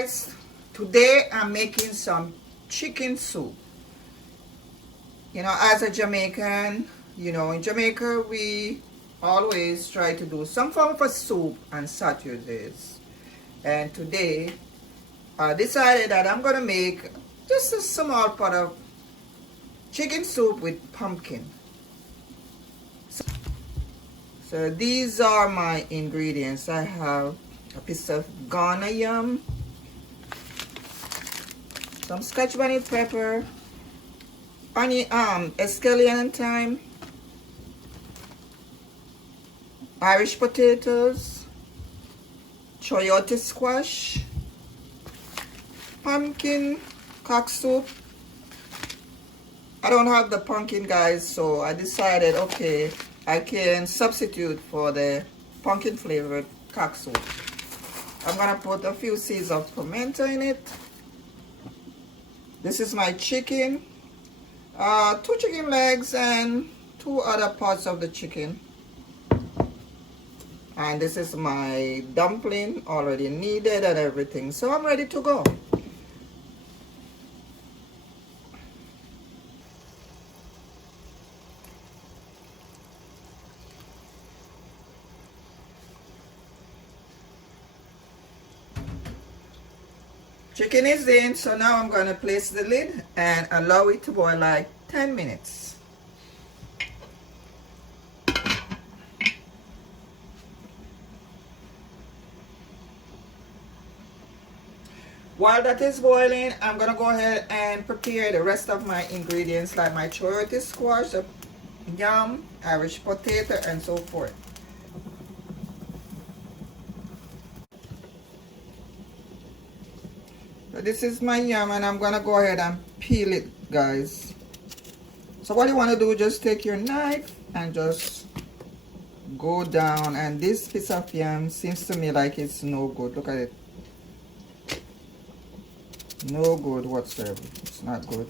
guys, today I'm making some chicken soup. As a Jamaican, in Jamaica we always try to do some form of a soup on Saturdays. And today I decided that I'm gonna make just a small pot of chicken soup with pumpkin. So these are my ingredients. I have a piece of Ghana yam, some scotch bonnet pepper, onion, scallion thyme, Irish potatoes, chayote squash, pumpkin cock soup. I don't have the pumpkin, guys, so I decided, okay, I can substitute for the pumpkin flavored cock soup. I'm gonna put a few seeds of pimento in it. This is my chicken, 2 chicken legs and 2 other parts of the chicken. And this is my dumpling, already kneaded and everything. So I'm ready to go. Chicken is in, so now I'm going to place the lid and allow it to boil like 10 minutes. While that is boiling, I'm going to go ahead and prepare the rest of my ingredients like my chayote squash, the yam, Irish potato, and so forth. So this is my yam and I'm going to go ahead and peel it, guys. So what you want to do, just take your knife and just go down, and this piece of yam seems to me like it's no good. Look at it. No good whatsoever. It's not good.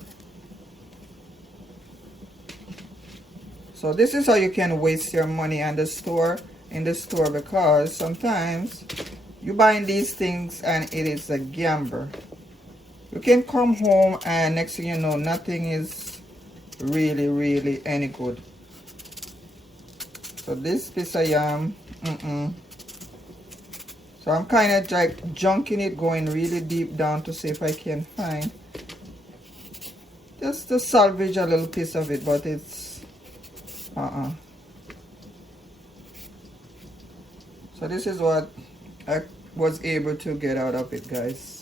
So this is how you can waste your money in the store, because sometimes you buying these things and it is a gamble. You can come home and next thing you know, nothing is really any good. So this piece of yam, so I'm kind of like junking it, going really deep down to see if I can find just to salvage a little piece of it, but it's So this is what I was able to get out of it, guys.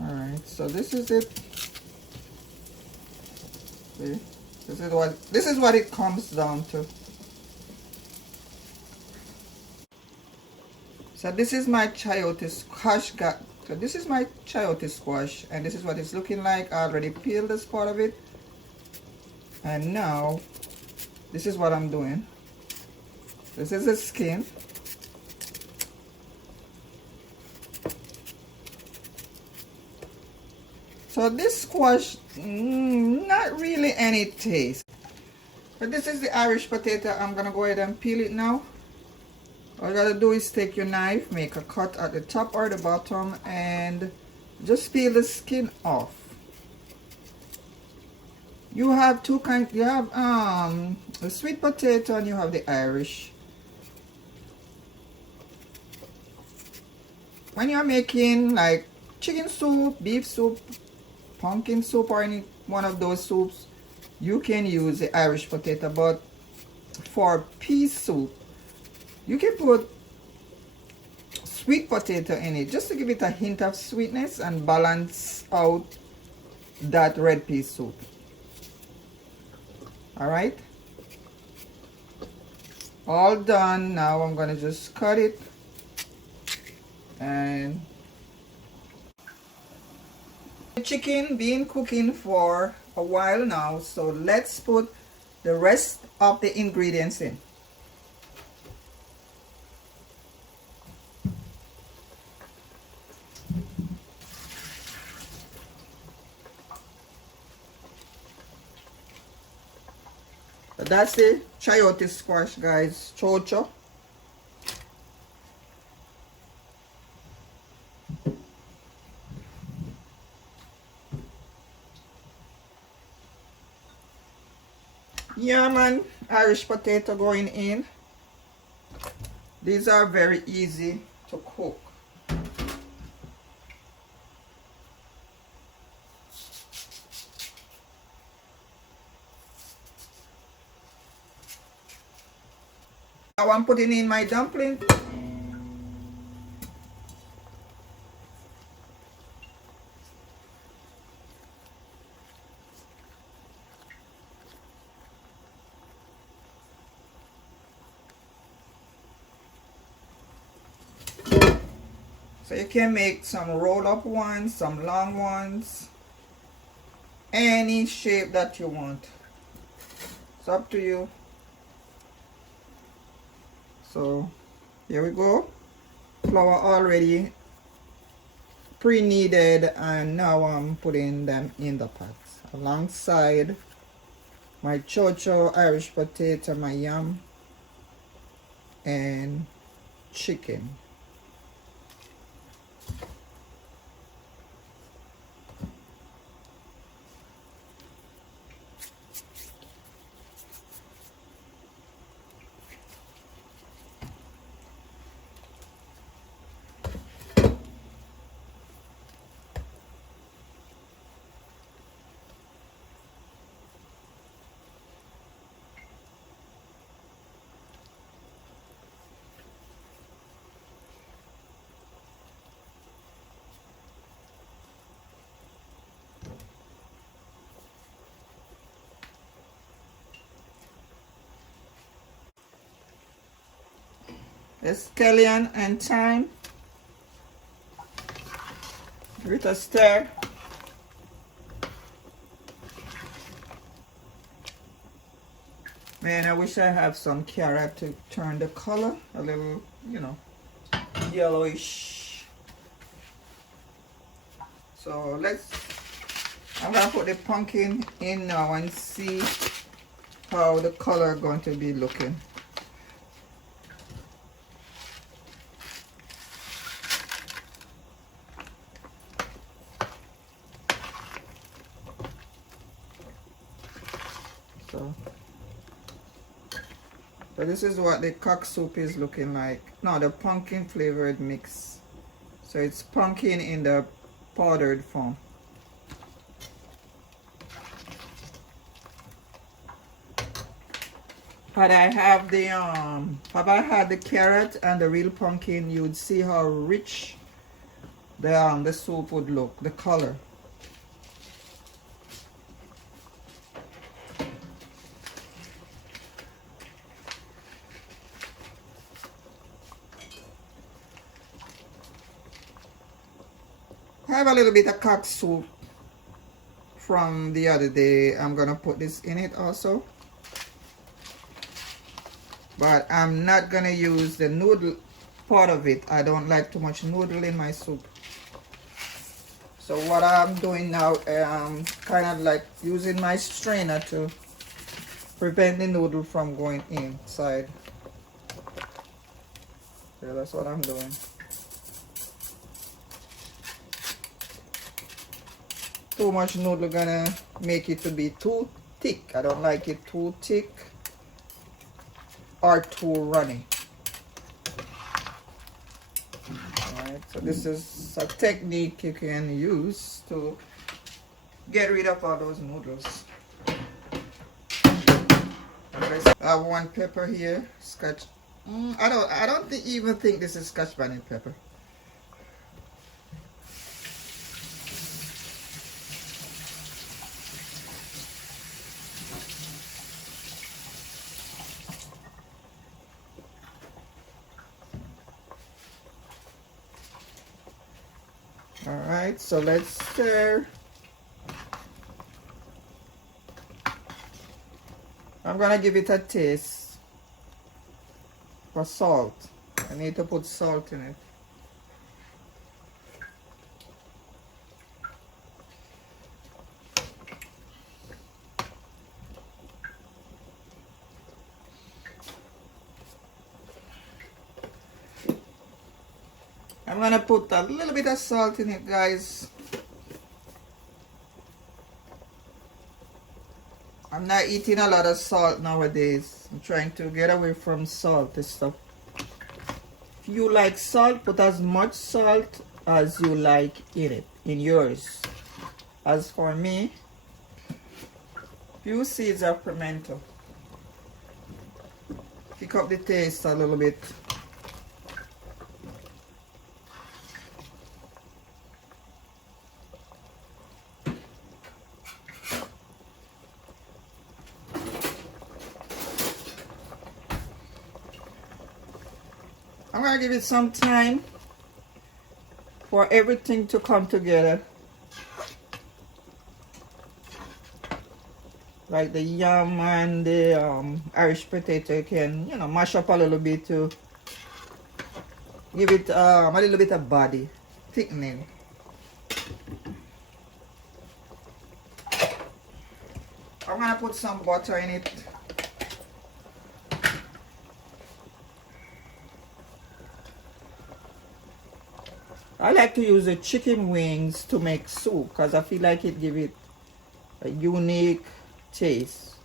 Alright, so this is it. See? This is what it comes down to. So this is my chayote squash. So this is my chayote squash, and this is what it's looking like. I already peeled this part of it, and now this is what I'm doing. This is the skin. So this squash, not really any taste. But this is the Irish potato. I'm gonna go ahead and peel it now. All you gotta do is take your knife, make a cut at the top or the bottom, and just peel the skin off. You have two kinds. You have the sweet potato and you have the Irish. When you're making like chicken soup, beef soup, pumpkin soup, or any one of those soups, you can use the Irish potato. But for pea soup, you can put sweet potato in it just to give it a hint of sweetness and balance out that red pea soup. Alright, all done. Now I'm gonna just cut it, and the chicken been cooking for a while now, so let's put the rest of the ingredients in. That's the chayote squash, guys. Chocho. Yeah, man, Irish potato going in. These are very easy to cook. Now I'm putting in my dumpling. So you can make some roll up ones, some long ones, any shape that you want. It's up to you. So here we go. Flour already pre-kneaded, and now I'm putting them in the pots alongside my chocho, Irish potato, my yam, and chicken. Scallion and thyme. Give it a stir. Man, I wish I have some carrot to turn the color a little, you know, yellowish. So I'm gonna put the pumpkin in now and see how the color going to be looking. So this is what the cock soup is looking like. No, the pumpkin flavored mix. So it's pumpkin in the powdered form. Had I had the carrot and the real pumpkin, you'd see how rich the soup would look, the color. I have a little bit of cock soup from the other day. I'm gonna put this in it also, but I'm not gonna use the noodle part of it. I don't like too much noodle in my soup. So what I'm doing now, I'm kind of like using my strainer to prevent the noodle from going inside. Yeah, that's what I'm doing. Too much noodle gonna make it to be too thick. I don't like it too thick or too runny. Alright, so this is a technique you can use to get rid of all those noodles. I have one pepper here, scotch. I don't even think this is scotch bonnet pepper. Alright, so let's stir. I'm gonna give it a taste for salt. I need to put salt in it. I'm gonna put a little bit of salt in it, guys. I'm not eating a lot of salt nowadays. I'm trying to get away from salt and stuff. If you like salt, put as much salt as you like in it, in yours. As for me, few seeds of pimento. Pick up the taste a little bit. I'm going to give it some time for everything to come together. Like the yam and the Irish potato, you can, you know, mash up a little bit to give it a little bit of body, thickening. I'm going to put some butter in it. I like to use the chicken wings to make soup because I feel like it gives it a unique taste.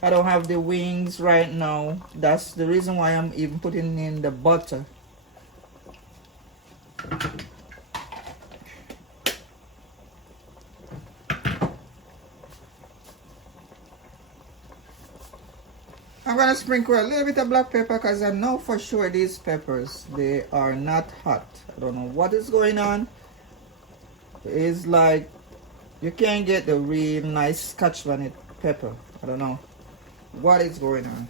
I don't have the wings right now. That's the reason why I'm even putting in the butter. I'm gonna sprinkle a little bit of black pepper because I know for sure these peppers, they are not hot. I don't know what is going on. It's like you can't get the real nice Scotch bonnet pepper. I don't know what is going on.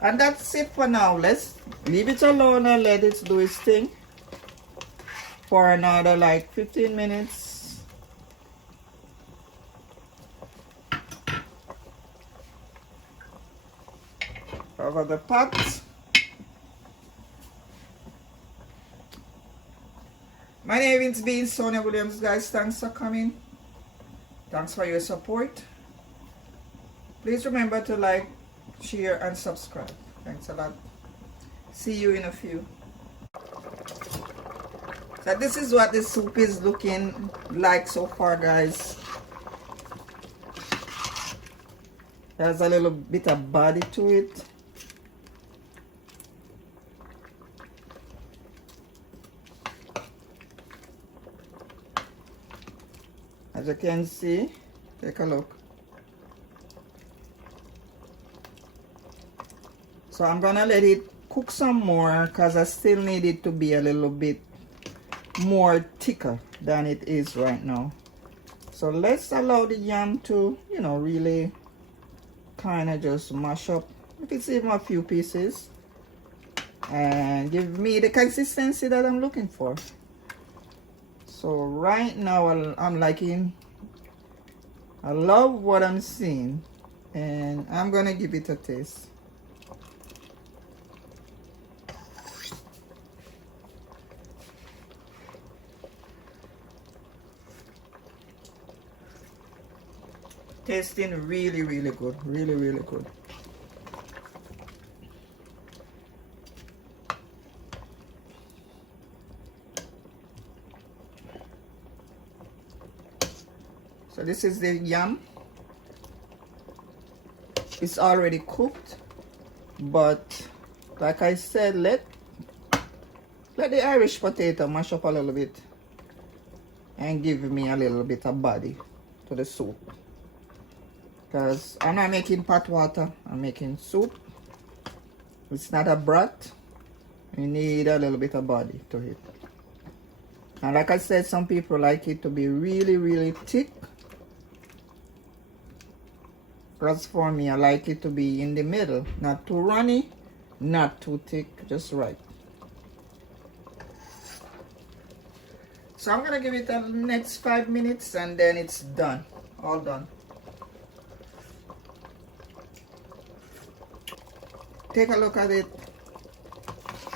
And that's it for now. Let's leave it alone and let it do its thing for another like 15 minutes. Cover the pot. My name is being Sonia Williams, guys. Thanks for coming. Thanks for your support. Please remember to like, share, and subscribe. Thanks a lot. See you in a few. So this is what the soup is looking like so far, guys. There's a little bit of body to it. As you can see, take a look. So I'm gonna let it cook some more because I still need it to be a little bit more thicker than it is right now. So let's allow the yam to, you know, really kind of just mash up, if it's even a few pieces, and give me the consistency that I'm looking for. So right now I'm liking, I love what I'm seeing, and I'm gonna give it a taste. Tasting really, really good, really, really good. So this is the yam. It's already cooked, but like I said, let the Irish potato mash up a little bit and give me a little bit of body to the soup. Because I'm not making pot water, I'm making soup. It's not a broth. You need a little bit of body to it. And like I said, some people like it to be really, really thick. As for me, I like it to be in the middle. Not too runny, not too thick, just right. So I'm gonna give it the next 5 minutes and then it's done. All done. Take a look at it.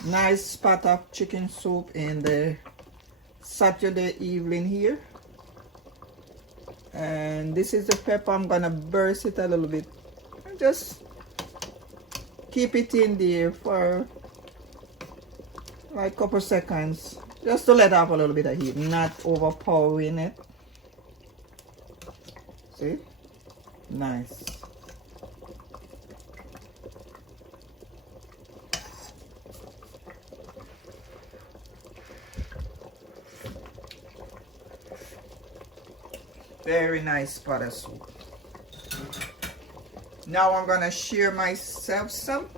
Nice pot of chicken soup in the Saturday evening here. And this is the pepper. I'm gonna burst it a little bit and just keep it in there for like a couple seconds. Just to let off a little bit of heat, not overpowering it. See? Nice. Very nice butter soup. Now I'm gonna share myself some.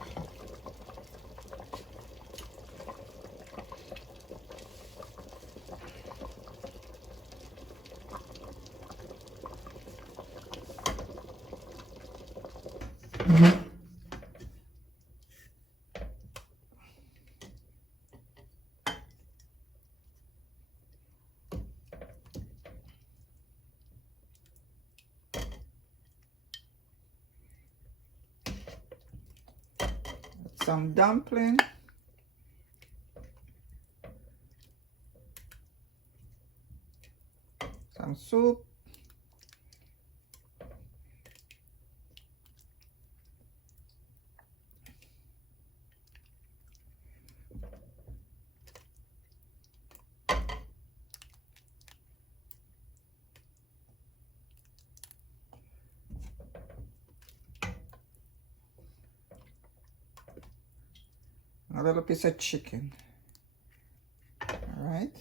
Some dumpling. Some soup. A little piece of chicken. All right.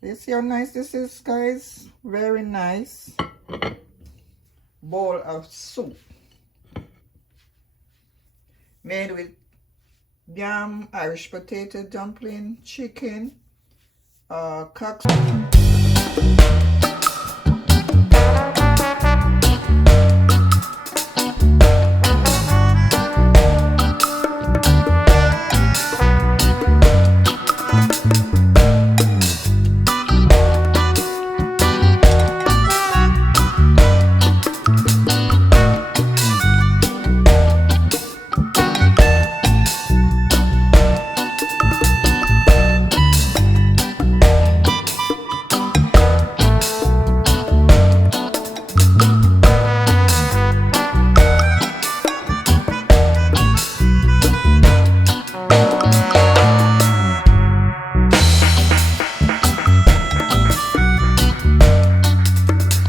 You see how nice this is, guys? Very nice bowl of soup made with yam, Irish potato, dumpling, chicken, cocktail.